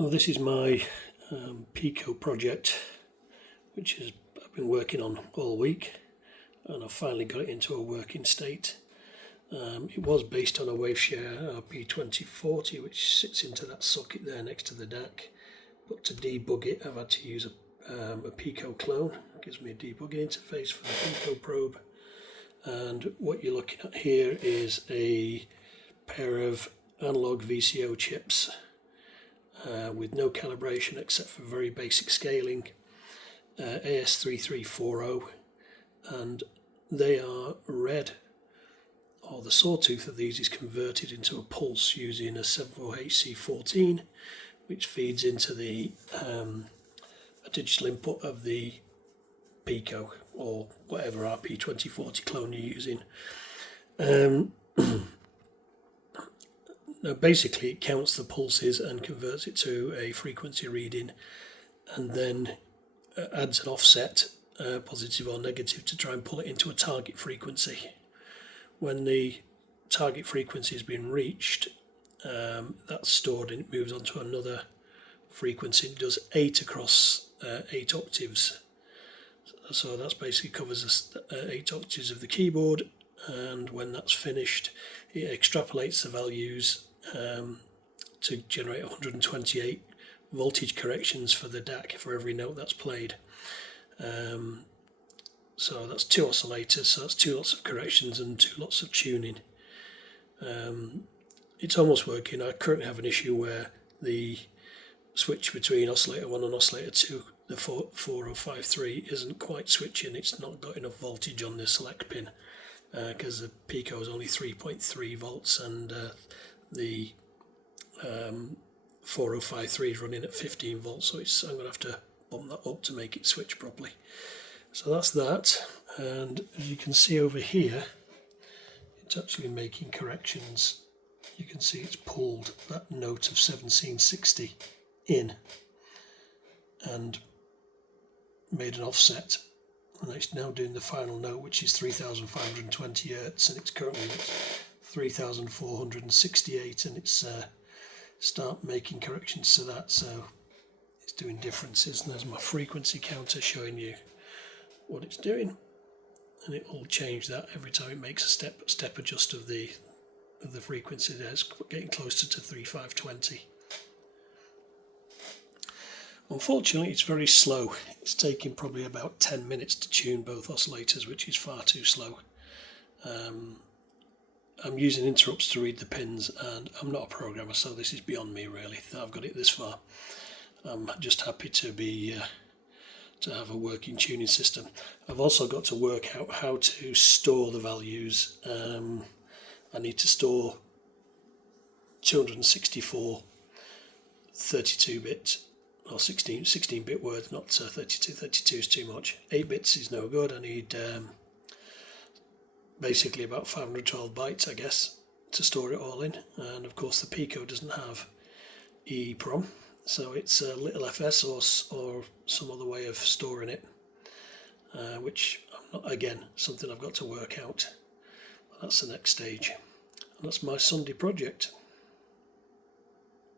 Well, this is my Pico project, which I've been working on all week, and I've finally got it into a working state. It was based on a Waveshare RP2040, which sits into that socket there next to the DAC, but to debug it I've had to use a Pico clone. It gives me a debugging interface for the Pico probe, and what you're looking at here is a pair of analog VCO chips with no calibration except for very basic scaling, AS3340, and they are red, or the sawtooth of these is converted into a pulse using a 74HC14, which feeds into the a digital input of the Pico or whatever RP2040 clone you're using. Now basically it counts the pulses and converts it to a frequency reading, and then adds an offset, positive or negative, to try and pull it into a target frequency. When the target frequency has been reached, that's stored and it moves on to another frequency. It does 8 across 8 octaves. So that basically covers 8 octaves of the keyboard, and when that's finished it extrapolates the values to generate 128 voltage corrections for the DAC for every note that's played. So that's 2 oscillators, so that's 2 lots of corrections and 2 lots of tuning. It's almost working. I currently have an issue where the switch between oscillator 1 and oscillator 2, the 4053, isn't quite switching. It's not got enough voltage on the select pin because the Pico is only 3.3 volts and the 4053 is running at 15 volts, so I'm going to have to bump that up to make it switch properly. So that's that, and as you can see over here, it's actually making corrections. You can see it's pulled that note of 1760 in and made an offset, and it's now doing the final note, which is 3520 Hz, and it's currently at 3468, and it's start making corrections to that, so it's doing differences. And there's my frequency counter showing you what it's doing, and it will change that every time it makes a step adjust of the frequency. There, it's getting closer to 3520. Unfortunately, it's very slow. It's taking probably about 10 minutes to tune both oscillators, which is far too slow. I'm using interrupts to read the pins, and I'm not a programmer, so this is beyond me really that I've got it this far. I'm just happy to have a working tuning system. I've also got to work out how to store the values. I need to store 264 32-bit or 16-bit words, not 32. 32 is too much. 8 bits is no good. I need basically about 512 bytes, I guess, to store it all in. And of course the Pico doesn't have EEPROM, so it's a little FS or some other way of storing it, which I'm not, again, something I've got to work out. That's the next stage, and that's my Sunday project.